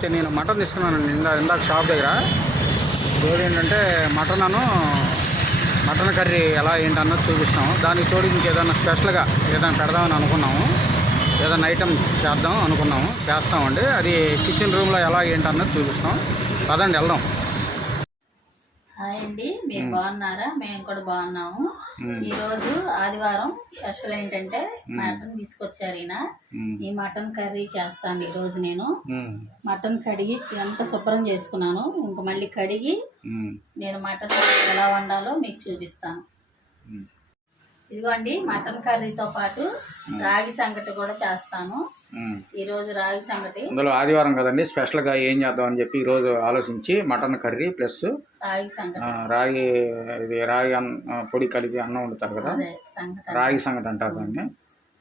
అయితే నేను మటన్ తీసుకున్నానండి ఇందా ఇందాక షాప్ దగ్గర. ఈరోజు ఏంటంటే మటన్ అను మటన్ కర్రీ ఎలా ఏంటన్నది చూపిస్తాము దానికి తోడు ఇంకేదన్నా స్పెషల్గా ఏదైనా పెడదామని అనుకున్నాము. ఏదైనా ఐటెం చేద్దాం అనుకున్నాము. చేస్తామండి. అది కిచెన్ రూమ్లో ఎలా ఏంటన్నది చూపిస్తాం. పదండి వెళ్దాం. హాయ్ అండి మీరు బాగున్నారా మేము కూడా బాగున్నాము మ్మ్. ఈ రోజు ఆదివారం స్పెషల్ ఏంటంటే మటన్ తీసుకొచ్చారు ఈయన. ఈ మటన్ కర్రీ చేస్తాను ఈ రోజు నేను. మటన్ కడిగి అంతా శుభ్రం చేసుకున్నాను ఇంక మళ్ళీ కడిగి. నేను మటన్ ఎలా వండాలో మీకు చూపిస్తాను. ఇదిగోండి మటన్ కర్రీతో పాటు రాగి సంగటి కూడా చేస్తాను. ఈ రోజు రాగి సంగటి. అందులో ఆదివారం కదండి స్పెషల్గా ఏం చేద్దామని చెప్పి ఈరోజు ఆలోచించి మటన్ కర్రీ ప్లస్ రాగి సంగటి. రాగి ఇది రాగి పొడి కలిపి అన్నం వండుతారు కదా. రాగి సంగటి అంటారు దాన్ని.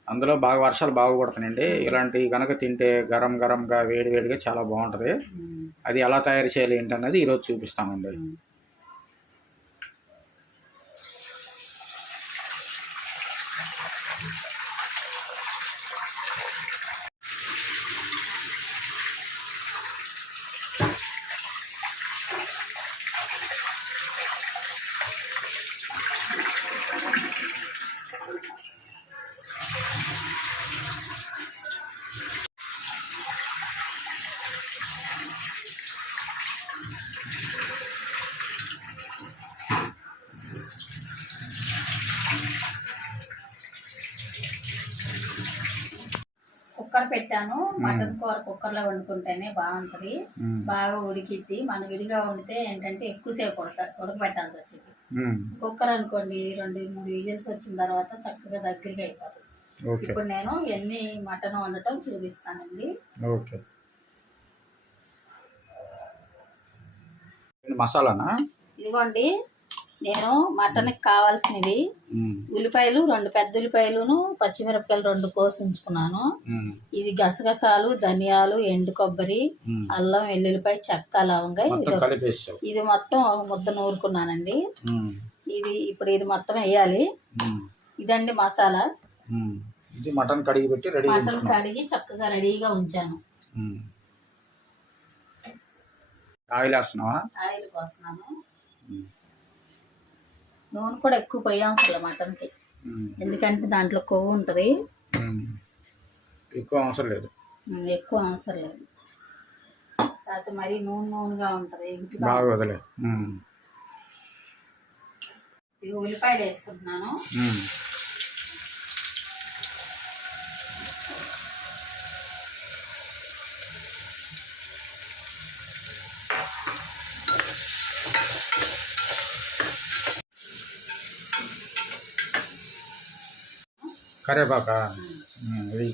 అందులో బాగా వర్షాలు బాగా పడుతున్నాయండి. ఇలాంటివి కనుక తింటే గరం గరంగా వేడి వేడిగా చాలా బాగుంటుంది. అది ఎలా తయారు చేయాలి ఏంటన్నది ఈరోజు చూపిస్తామండి. కుక్కర్ పెట్టాను. మటన్ కూర కుక్కర్లో వండుకుంటేనే బాగుంటది. బాగా ఉడికిద్ది. మనం విడిగా వండితే ఏంటంటే ఎక్కువసేపు ఉడక ఉడకబెట్టాల్సి వచ్చింది. కుక్కర్ అనుకోండి రెండు మూడు విజిల్స్ వచ్చిన తర్వాత చక్కగా దగ్గరికి అయిపోతుంది ఇప్పుడు నేను ఎన్ని మటన్ వండటం చూపిస్తానండి. మసాలానా? ఇదిగోండి. నేను మటన్కి కావాల్సినవి. ఉల్లిపాయలు రెండు పెద్ద ఉల్లిపాయలును పచ్చిమిరపకాయలు రెండు కోసి ఉంచుకున్నాను. ఇది గసగసాలు ధనియాలు ఎండు కొబ్బరి. అల్లం వెల్లుల్లిపాయ చెక్క లవంగా ఇది మొత్తం ఒక ముద్ద నూరుకున్నానండి. ఇది ఇప్పుడు ఇది మొత్తం వేయాలి. ఇదండి మసాలా. ఇది మటన్ కడిగి పెట్టి రెడీ మటన్ కడిగి చక్కగా రెడీగా ఉంచాను ఆయిల్ వేస్తున్నావా ఆయిల్ పోస్తున్నాను. నూనె కూడా ఎక్కువ పోయాల్సిన మటన్కి. మ్మ్. ఎందుకంటే దాంట్లో కొవ్వు ఉంటుంది. ఎక్కువ అవసరం లేదు. ఎక్కువ అవసరం లేదు. కాకపోతే మరీ నూనె నూనెగా ఉంటుంది. బాగా వదిలే. ఉల్లిపాయలు వేసుకుంటున్నాను. కరేపాక. ఇది.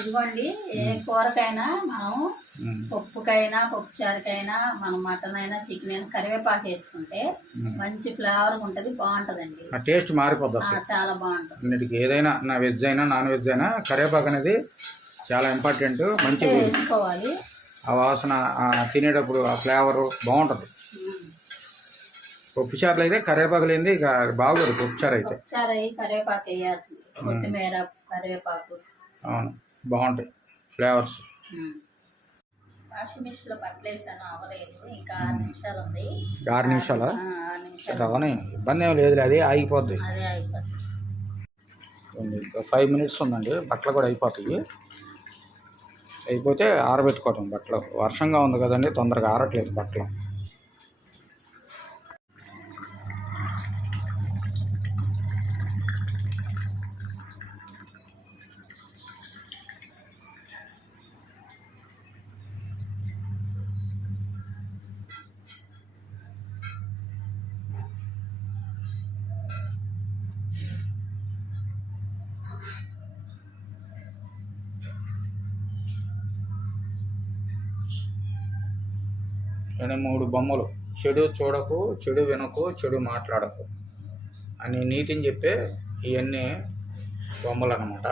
ఇదిగోండి ఏ కూరకైనా మనం. పప్పుకైనా పప్పు చారుకైనా మనం మటన్ అయినా చికెన్ అయినా కరివేపాకు వేసుకుంటే. మంచి ఫ్లేవర్ ఉంటుంది బాగుంటుందండి ఆ టేస్ట్ అసలు చాలా బాగుంటుంది అన్నిటికీ ఏదైనా నా వెజ్ అయినా నాన్ వెజ్ అయినా కరివేపాకు అనేది చాలా ఇంపార్టెంట్ మంచి వేసుకోవాలి ఆ వాసన తినేటప్పుడు ఆ ఫ్లేవర్ బాగుంటుంది. పప్పు చారులు అయితే కరివేపాకు లేనిది ఇక బాగోదు పప్పు చారు అయితే. కరివేపాకు కొత్తిమీర కరివేపాకు. అవును బాగుంటాయి ఫ్లేవర్స్. వాషింగ్ అవ్వలేదు ఇంకా ఆరు నిమిషాలు ఉంది. ఆరు నిమిషాలా? అవని ఇబ్బంది ఏం లేదు అది ఆగిపోద్ది. అదే ఇంకా ఫైవ్ మినిట్స్ ఉందండి బట్టలు కూడా అయిపోతాయి. అయిపోతే ఆరబెట్టుకోవటం బట్టలు. వర్షంగా ఉంది కదండి తొందరగా ఆరట్లేదు బట్టలు. మూడు బొమ్మలు. చెడు చూడకు చెడు వినకు చెడు మాట్లాడకు అని నీతిని చెప్పే ఇవన్నీ బొమ్మలు అనమాట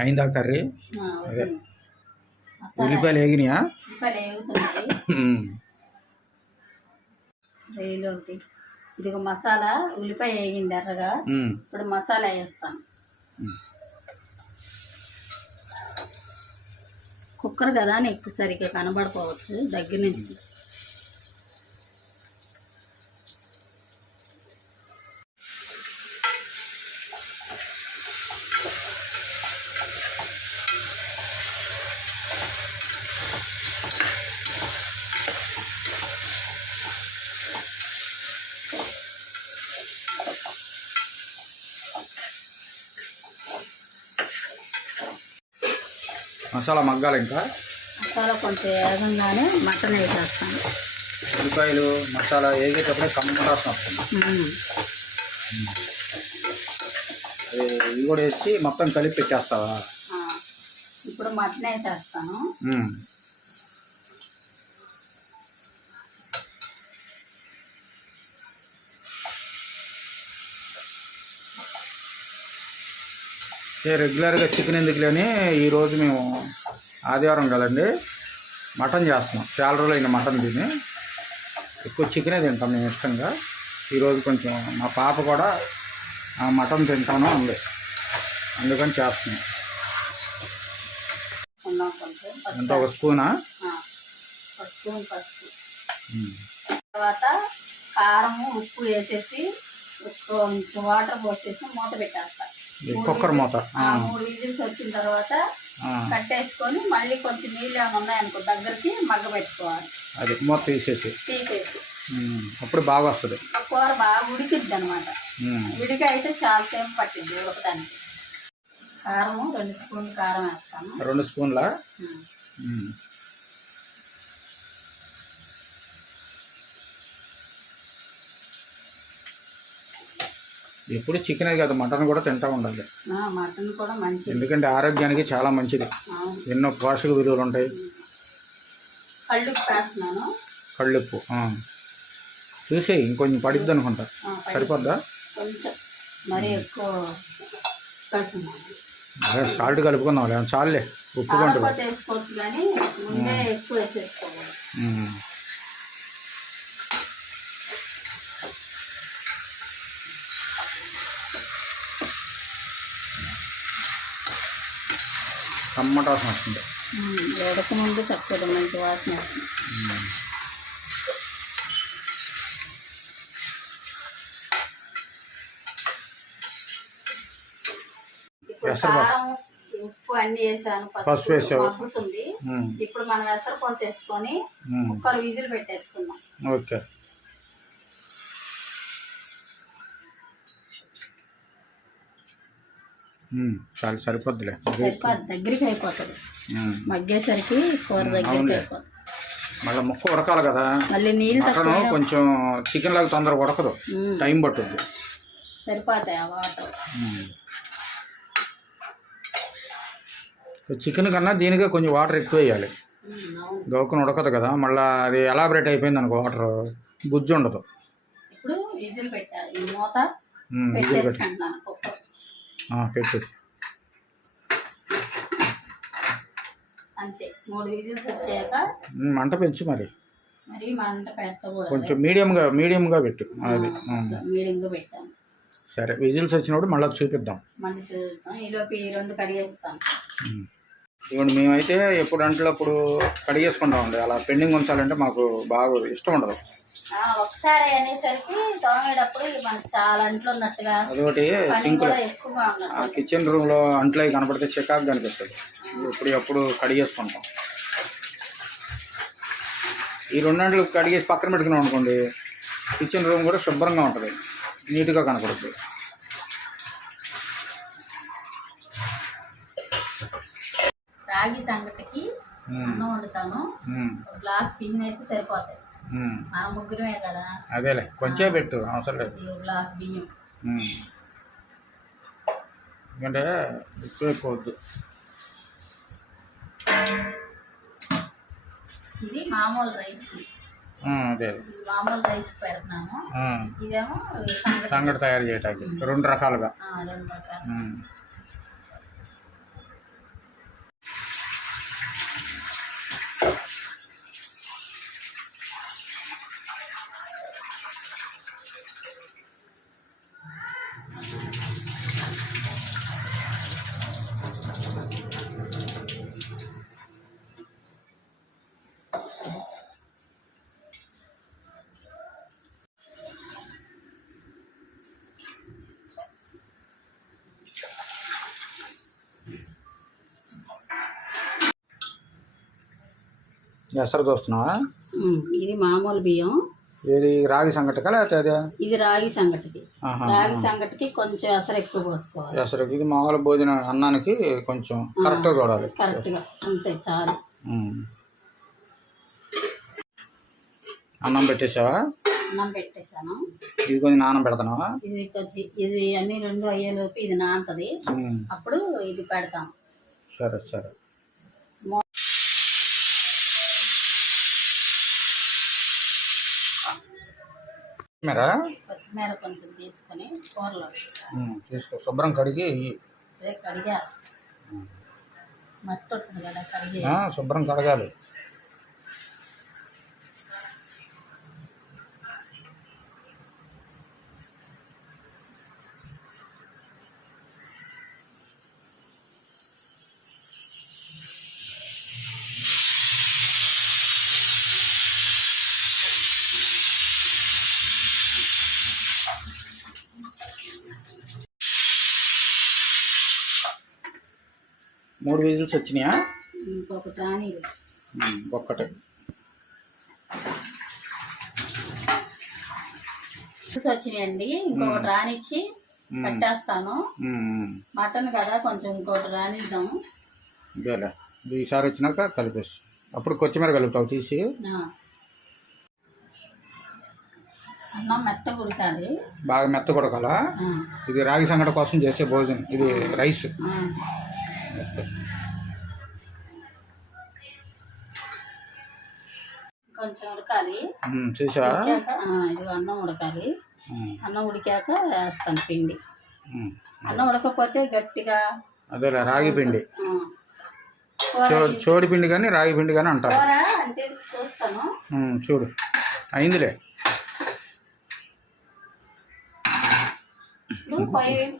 అయిందా కర్రీ. మసాలా ఉల్లిపాయలు వేగినాయా ఇదిగో మసాలా ఉల్లిపాయ వేగింది ఎర్రగా. ఇప్పుడు మసాలా వేస్తాను. కుక్కర్ కదా అని ఎక్కువ సరిగ్గా కనబడిపోవచ్చు దగ్గర నుంచి మసాలా మగ్గాలి ఇంకా? మసాలా కొంచెం వేగంగానే మటన్ వేసేస్తాను. ఉల్లిపాయలు మసాలా వేగేటప్పుడే కమ్మరాసం వస్తుంది. ఉమ్. అది ఇవి కూడా వేసి మొత్తం కలిపి పెట్టేస్తావా? ఇప్పుడు మటన్ వేసేస్తాను. రెగ్యులర్గా చికెన్ ఎందుకులేని ఈరోజు మేము ఆదివారం కదండి మటన్ చేస్తున్నాం. చాలా అయిన మటన్ తిని. ఎక్కువ చికెనే తింటాం మేము ఇష్టంగా. ఈరోజు కొంచెం మా పాప కూడా ఆ మటన్ తింటాను అంది. అందుకని చేస్తున్నాం. ఎంత పసుపు ఒక స్పూనా? స్పూన్ పసుపు. తర్వాత కారం ఉప్పు వేసేసి కొంచెం వాటర్ పోసేసి మూత పెట్టేస్తా. ఈ కుక్కర్ మూత. మూడు విజిల్స్ వచ్చిన తర్వాత. కట్టేసుకొని మళ్ళీ కొంచెం నీళ్ళు ఏమైనా ఉన్నాయనుకో దగ్గరికి మగ్గ పెట్టుకోవాలి అది మూత తీసేసి. తీసేసి. అప్పుడు బాగా వస్తుంది. కూర బాగా ఉడికిద్ది అనమాట. ఉడికి అయితే చాలా సేపు పట్టిద్ది ఉడకడానికి కారము రెండు స్పూన్ కారం వేస్తాను. రెండు స్పూన్ల? ఎప్పుడు చికెనే కాదు మటన్ కూడా తింటూ ఉండాలి. మటన్ కూడా మంచిది. ఎందుకంటే ఆరోగ్యానికి చాలా మంచిది. ఎన్నో పోషక విలువలు ఉంటాయి. కళ్ళుప్పు ఆ. చూసేయి ఇంకొంచెం పడిద్ది అనుకుంటా. సరిపోద్దా? మరీ ఎక్కువ అదే సాల్ట్ కలుపుకుందాం చాలులే ఉప్పు కొంటుంది టమాటా వాసన వస్తుంది ఉడక ముందు చక్కగా మంచి వాసన వస్తుంది. కారం ఉప్పు అన్ని వేసాను పసుపు. మగ్గుతుంది. ఇప్పుడు మనం ఎసరు పోసేసుకొని. కుక్కర్ విజిల్ పెట్టేసుకుందాం ఓకే చాలు సరిపోద్దిలే. సరిపోద్ది దగ్గరికి అయిపోతుంది. మగ్గేసరికి కూర దగ్గరికి. అయిపోతుంది మళ్ళీ ముక్క ఉడకాలి కదా. మళ్ళీ నీళ్ళు మటన్ కొంచెం చికెన్ లాగా తొందరగా ఉడకదు. టైం పట్టుద్ది. సరిపోతాయి వాటర్. చికెన్ కన్నా దీనికే కొంచెం వాటర్ ఎక్కువ వేయాలి. గౌకుని ఉడకదు కదా. మళ్ళీ అది ఎలాబరేట్ అయిపోయింది అనుకో వాటర్ గుజ్జు ఉండదు. ఇప్పుడు విజిల్ పెట్టాలి మూత పెట్టేసుకుంటున్నాను పెట్టు. అంతే. మూడు విజిల్స్ వచ్చాక ఉమ్, మంట పెంచు మరి. మరి మంట పెట్టకూడదు. కొంచెం మీడియంగా మీడియంగా పెట్టు. అది ఉమ్. మీడియంగా పెట్టాను. సరే విజిల్స్ వచ్చినప్పుడు మళ్ళీ చూపిద్దాం. మళ్ళీ చూద్దాం. ఈలోపు ఈ రెండు కడిగేస్తాను ఉమ్. ఇవ్వండి మేమైతే ఎప్పుడు అంటే అప్పుడు కడిగేసుకుంటామండి. అలా పెండింగ్ ఉంచాలంటే మాకు బాగా ఇష్టం ఉండదు. ఒకసారి అనేసరికి తోమేటప్పుడు మనకు చాలా అంట్లు ఉన్నట్టుగా అదొకటి పని కూడా ఎక్కువగా ఉన్నట్టు కిచెన్ రూమ్లో అంట్లో అవి కనపడితే చికాకు కనిపిస్తుంది. ఇప్పుడు ఎప్పుడు కడిగేసుకుంటాం. ఈ రెండు గంటలు కడిగేసి పక్కన పెట్టుకున్నాం అనుకోండి కిచెన్ రూమ్ కూడా శుభ్రంగా ఉంటుంది. నీట్గా కనపడుతుంది రాగి సంగటికి అన్నం వండుతాను. గ్లాస్ బియ్యం అయితే సరిపోతాయి. ముగ్గురమే కదా. అదేలే కొంచెం పెట్టు అవసరం లేదు. గ్లాస్ బియ్యం. ఎందుకంటే ఎక్కువ ఎక్కువద్దు ఇది మామూలు రైస్కి. అదే. ఇది మామూలు రైస్ పెడుతున్నాను ఉమ్. ఇదేమో సంగటి. తయారు చేయటానికి రెండు రకాలుగా. రెండు రకాలు. ఎసరు చూస్తున్నావా? ఇది మామూలు బియ్యం. ఏది రాగి సంగటికా లేకపోతే అదే? ఇది రాగి సంగటికి. రాగి సంగటికి కొంచెం ఎసరు ఎక్కువ పోసుకోవాలి. ఎసరు ఇది మామూలు భోజనం అన్నానికి కొంచెం కరెక్ట్గా చూడాలి. కరెక్ట్గా. అంతే చాలు. అన్నం పెట్టేసావా? అన్నం పెట్టేశాను. ఇది కొంచెం నానం పెడతావా ఇది కొంచెం ఇది అన్ని రెండు అయ్యేలోపు ఇది నానుతుంది. అప్పుడు ఇది పెడతాం సరే సరే. మీరా కొత్తిమీర కొంచెం తీసుకొని కూరలో తీసుకో. శుభ్రం కడిగి కడిగా మట్టి ఉంటుంది కదా కడిగి శుభ్రం కడగాలి. మూడు విజిల్స్ వచ్చినాయా? ఇంకొకటి రాని ఉమ్, ఒక్కటే. వచ్చినాయండి. ఇంకొకటి రానిచ్చి ఉమ్. మటన్ కదా కొంచెం ఇంకోటి రానిద్దాం ఇదేలే. ఇది ఈసారి వచ్చినాక కలిపేసి. అప్పుడు కొత్తిమీర కలుపుతావు తీసి. అన్నం మెత్తగా ఉడకాలి బాగా మెత్త కొడకాలా. ఇది రాగి సంగటి కోసం చేసే భోజనం. ఇది రైస్. కొంచెం ఉడకాలి. చూసావా? ఇది అన్నం ఉడకాలి. అన్నం ఉడికాక వేస్తాను పిండి. అన్నం ఉడకపోతే గట్టిగా అదేలే రాగి పిండి. చోడి పిండి కానీ రాగి పిండి కానీ అంటారు. అంటే చూస్తాను. చూడు. అయిందిలే.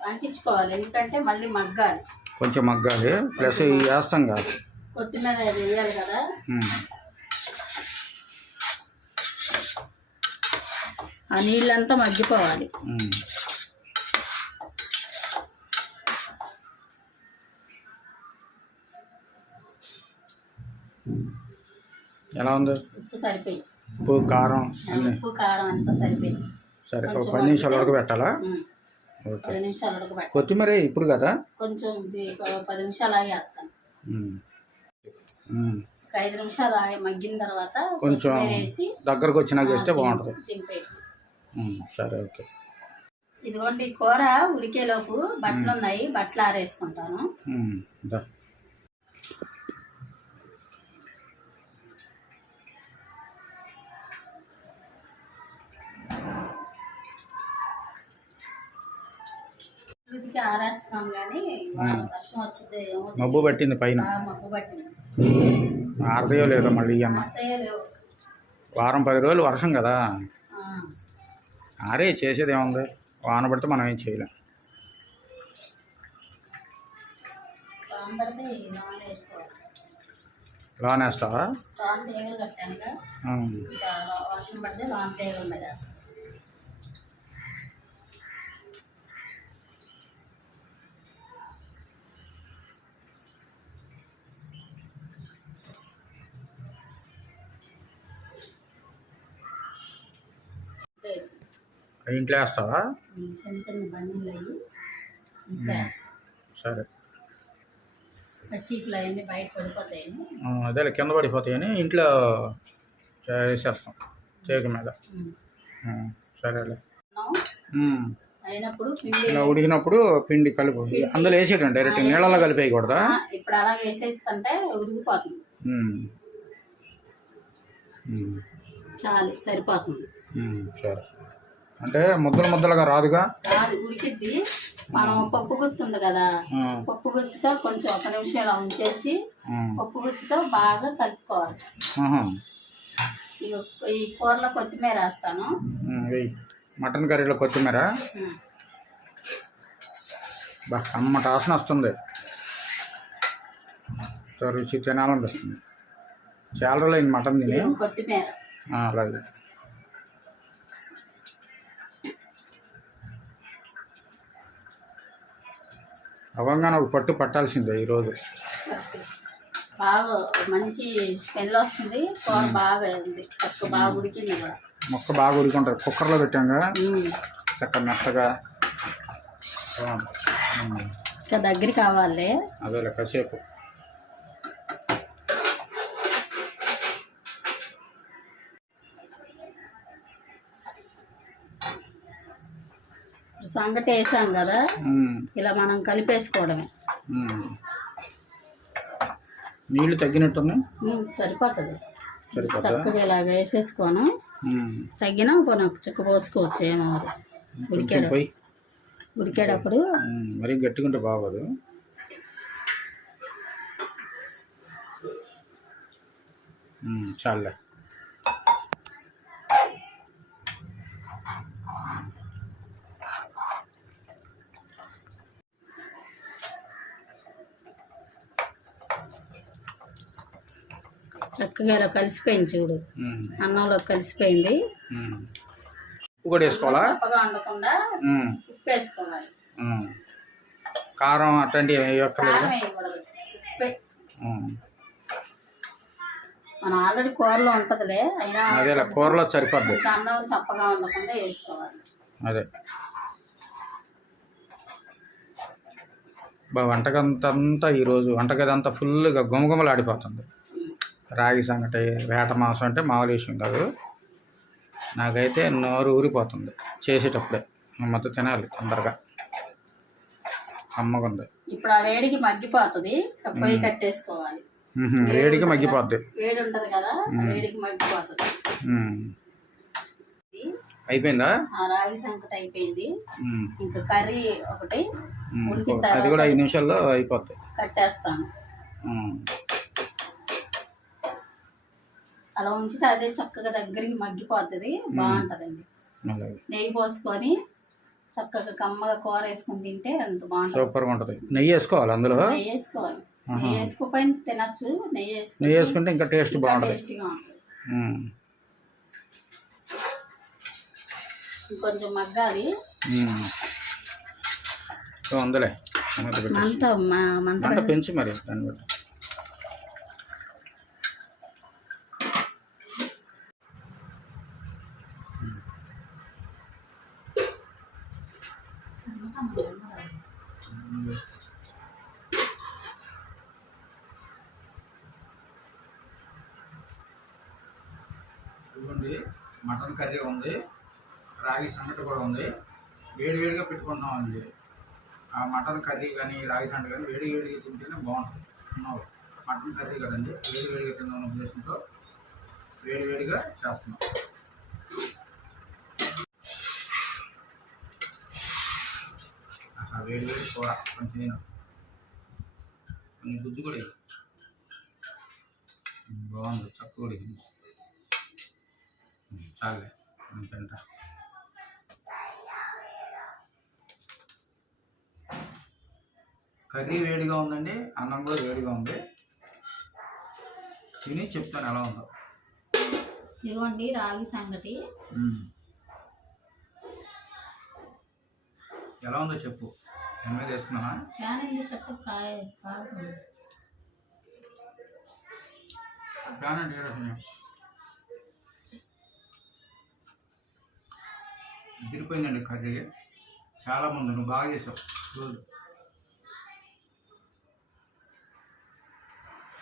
అంటించుకోవాలి. ఎందుకంటే మళ్ళీ మగ్గాలి. కొంచెం మగ్గాలి. ప్లస్ ఇవి వేస్తాం కాదు. కొత్తిమీర వేయాలి కదా. ఆ నీళ్ళంతా మగ్గిపోవాలి. ఎలా ఉంది? ఉప్పు సరిపోయి. ఉప్పు కారం ఉప్పు కారం అంతా సరిపోయి సరే ఒక పది నిమిషాల వరకు పెట్టాలా పది నిమిషాలు కొత్తిమీర ఇప్పుడు కదా? కొంచెం పది నిమిషాలు ఆగి వేస్తాను. ఒక ఐదు నిమిషాలు ఆగి మగ్గిన తర్వాత కొంచెం వేసి దగ్గరకు వచ్చినాక వేస్తే బాగుంటుంది. దింపేయి ఉమ్, సరే ఓకే. ఇదిగోండి కూర ఉడికేలోపు బట్టలు ఉన్నాయి బట్టలు ఆరేసుకుంటాను ఉమ్, దా. ఉడికి ఆరేస్తాం కానీ ఇవాళ వర్షం వచ్చింది ఏమో మబ్బు పట్టింది పైన. మగ్గు పట్టింది. ఆరదయో లేదో మళ్ళీ అన్న వారం పది రోజులు వర్షం కదా. ఆరే చేసేది ఏముంది వాన పడితే మనం ఏం చేయలేం. లోన్ వేస్తావా వర్షం పడితే మీద ఇంట్లో వేస్తావా. సరే. అదేలే కింద పడిపోతాయని ఇంట్లో వేసేస్తాం చేతి మీద. సరేలే. ఇలా ఉడికినప్పుడు పిండి కలుపు అందులో వేసేయటం డైరెక్ట్ నీళ్ళలో కలిపేయకూడదా? ఇప్పుడు అలా వేసేస్తుంటే ఉడికిపోతుంది. చాలు సరిపోతుంది. సరే. అంటే ముద్దలు ముద్దలుగా రాదుగా? రాదు ఉడికిద్ది. మనం పప్పు గుర్తుంది కదా పప్పు గుత్తితో కొంచెం ఒక నిమిషం ఇలా ఉంచేసి పప్పు గుత్తితో బాగా కలుపుకోవాలి. ఈ ఈ కూరలో కొత్తిమీర వేస్తాను. మటన్ కర్రీలో కొత్తిమీర. బా అమ్మట వాసన వస్తుంది రుచి తినాలనిపిస్తుంది. చాలా రోజులు అయింది మటన్ తిని. కొత్తిమీర. అలాగే. అవంగానే ఒక పట్టు పట్టాల్సిందే ఈరోజు. పట్టు. బాగా మంచి స్మెల్ వస్తుంది కూర బాగా ఉంది పప్పు బాగా ఉడికింది కూడా. మొక్క బాగా ఉడుకుంటారు కుక్కర్లో పెట్టాంగా. ఉమ్. చక్కగా మెత్తగా. ఇంకా దగ్గర కావాలి. అదేలే కాసేపు. సంగటి వేసాం కదా. ఇలా మనం కలిపేసుకోవడమే. నీళ్ళు తగ్గినట్టున్నాయి? సరిపోతుంది. సరిపోతా? చక్కగా ఇలా వేసేసుకోను. తగ్గినా కొన్ని చుక్క పోసుకోవచ్చు ఏమో ఉడికాడు ఉడికేటప్పుడు. మరీ గట్టిగా ఉంటే బాగోదు ఉమ్, చక్కగా కలిసిపోయింది చూడు. అన్నంలో కలిసిపోయింది. కూడా వేసుకోవాలా? చప్పగా ఉండకుండా ఉమ్. ఉప్పు వేసుకోవాలి. కారం వేయక్కర్లేదు? కారం వేయకూడదు. ఉప్పే. ఉమ్. మనం ఆల్రెడీ కూరలో ఉంటదిలే అయినా అదేలే కూరలో సరిపోద్ది. కొంచెం అన్నం చప్పగా ఉండకుండా వేసుకోవాలి. అదే. బా వంటగంతంతా ఈరోజు వంటగది అంతా ఫుల్గా గుమగుమలాడిపోతుంది. రాగి సంగటి వేట మాంసం అంటే మామూలు విషయం కాదు. నాకైతే నోరు ఊరిపోతుంది చేసేటప్పుడే. మొత్తం తినాలి తొందరగా. అమ్మగుంది ఇప్పుడు ఆ వేడికి మగ్గిపోతుంది పొయ్యి కట్టేసుకోవాలి. వేడికి మగ్గిపోద్ది. వేడి ఉంటది కదా వేడికి మగ్గిపోతుంది. అయిపోయిందా? రాగి సంకట అయిపోయింది. ఇంకా కర్రీ ఒకటి అది కూడా ఐదు నిమిషాల్లో అయిపోద్ది. కట్టేస్తాను. అలా ఉంచితే అదే చక్కగా దగ్గరికి మగ్గిపోతుంది. బాగుంటదండి. నెయ్యి పోసుకొని చక్కగా కమ్మగా కూర వేసుకొని తింటే అంత బాగుంటుంది. సూపర్గా ఉంటుంది. నెయ్యి వేసుకోవాలి అందులో? నెయ్యి వేసుకోవాలి. నెయ్యి వేసుకోపోయిన తినచ్చు. నెయ్యి వేసుకొని నెయ్యి వేసుకుంటే ఇంకా టేస్ట్ బాగుంటుంది. టేస్టీగా. ఇంకొంచెం మగ్గాలి. ఉందిలే మంట మంట పెంచు మరి దాన్ని బట్టి ఇదిగోండి మటన్ కర్రీ ఉంది రాగి సంగటి కూడా ఉంది వేడి వేడిగా పెట్టుకుంటాం అండి ఆ మటన్ కర్రీ కానీ రాగి సంట కానీ వేడి వేడిగా తింటేనే బాగుంటుంది. మటన్ కర్రీ కదండి వేడి వేడిగా తిందాం ఉద్దేశంతో వేడి వేడిగా చేస్తున్నాం. వేడి వేడి కూర కొంచెం కొన్ని గుజ్జు కూడా బాగుంది చక్క కూడా చాలే చాలులే తింటా కర్రీ వేడిగా ఉందండి అన్నం కూడా వేడిగా ఉంది. తిని చెప్తాను ఎలా ఉందో. ఇదిగోండి రాగి సంగటి. ఎలా ఉందో చెప్పు. ఫ్యాన్ ఏదో కొంచెం తిరిపోయిందండి కర్రీ. చాలా మంది నువ్వు బాగా చేసావు. రోజు.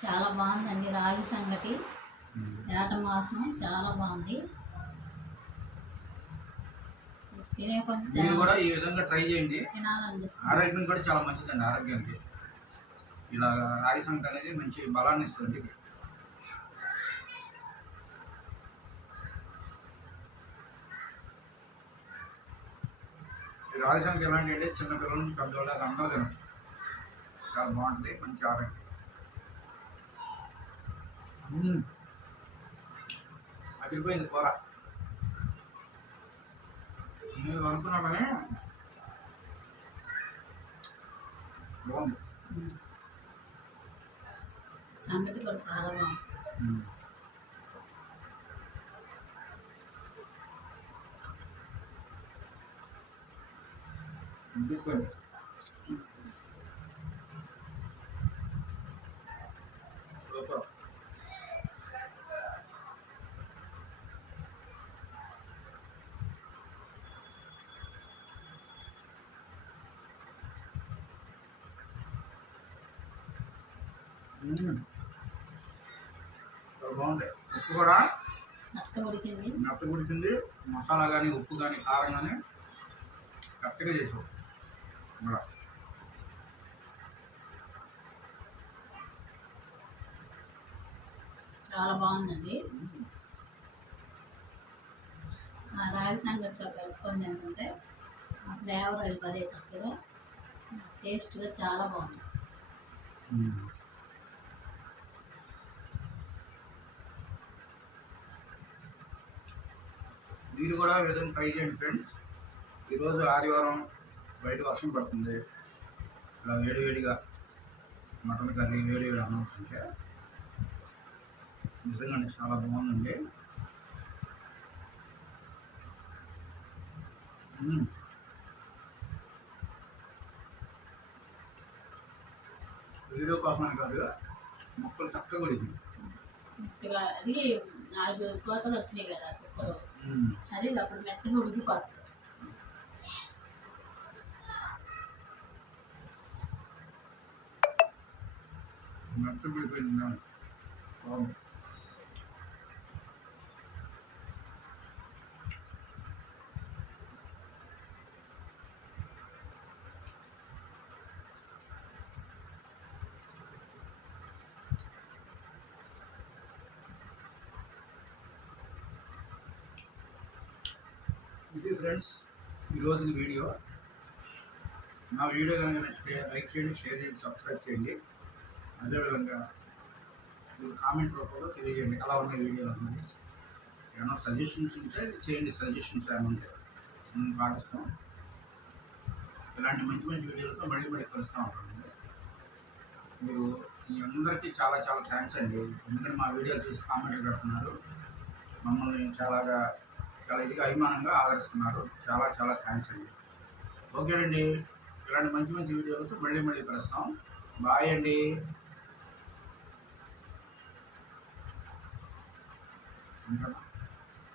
చాలా బాగుందండి రాగి సంగటి. ఏట మాసం చాలా బాగుంది. తినే కొంచెం కూడా ఈ విధంగా ట్రై చేయండి. తినాలనిపిస్తుంది. ఆరోగ్యం కూడా చాలా మంచిదండి ఆరోగ్యానికి. ఇలా రాగి సంగటి అనేది మంచి బలాన్ని ఇస్తుంది. రాగి సంగటి ఎలాంటి అంటే చిన్న పిల్లల నుంచి పెద్దవాళ్ళ దాకా అందరూ తినచ్చు చాలా బాగుంటుంది మంచి ఆరోగ్యం. మ్మ్. అదిరిపోయింది కూర నేను అనుకున్నా కానీ బాగుంది సంగటి కూడా చాలా బాగుంది మ్మ్. అదిరిపోయింది సూపర్ మ్మ్. చాలా బాగుంది ఉప్పు కూడా మెత్త ఉడికింది మెత్త ఉడికింది మసాలా కానీ ఉప్పు కానీ కారం కానీ కరెక్ట్గా చేసావు. ఇంకా చాలా బాగుందండి. ఆ రాయల సంగటితో కలుపుకొని తింటుంటే ఫ్లేవర్ అది పదే చక్కగా టేస్ట్గా చాలా బాగుంది. మీరు కూడా విధంగా ట్రై చేయండి ఫ్రెండ్స్ ఈరోజు ఆదివారం బయట వర్షం పడుతుంది. ఇలా వేడివేడిగా మటన్ కర్రీ వేడి వేడి అన్నం తింటే నిజంగా చాలా బాగుందండి. వీడియో కోసమని కాదు మొక్కలు చక్కగా ఉడికింది నాలుగు కోతలు వచ్చినాయి కదా కుక్కలు. మ్మ్. అది అప్పుడు మెత్తగా ఉడికిపోతుంది మెత్త ఉడిపోయింది ఇది ఫ్రెండ్స్ ఈరోజు వీడియో. నా వీడియో కనుక నచ్చితే లైక్ చేయండి షేర్ చేయండి సబ్స్క్రైబ్ చేయండి. అదేవిధంగా మీరు కామెంట్ రూపంలో తెలియజేయండి. అలా ఉన్నాయి వీడియోలు అన్నది ఏమైనా సజెషన్స్ ఉంటే చేయండి సజెషన్స్ ఏమంటే మేము పాటిస్తాం. ఇలాంటి మంచి మంచి వీడియోలతో మళ్ళీ మళ్ళీ కలుస్తూ ఉంటాం. మీరు మీ అందరికీ చాలా చాలా థ్యాంక్స్ అండి. ఎందుకంటే మా వీడియోలు చూసి కామెంట్లు పెడుతున్నారు. మమ్మల్ని చాలాగా చాలా ఇదిగా అభిమానంగా ఆదరిస్తున్నారు. చాలా చాలా థ్యాంక్స్ అండి. ఓకేనండి ఇలాంటి మంచి మంచి వీడియోలతో మళ్ళీ మళ్ళీ కలుస్తాం. బాయ్ అండి. ఉంటాను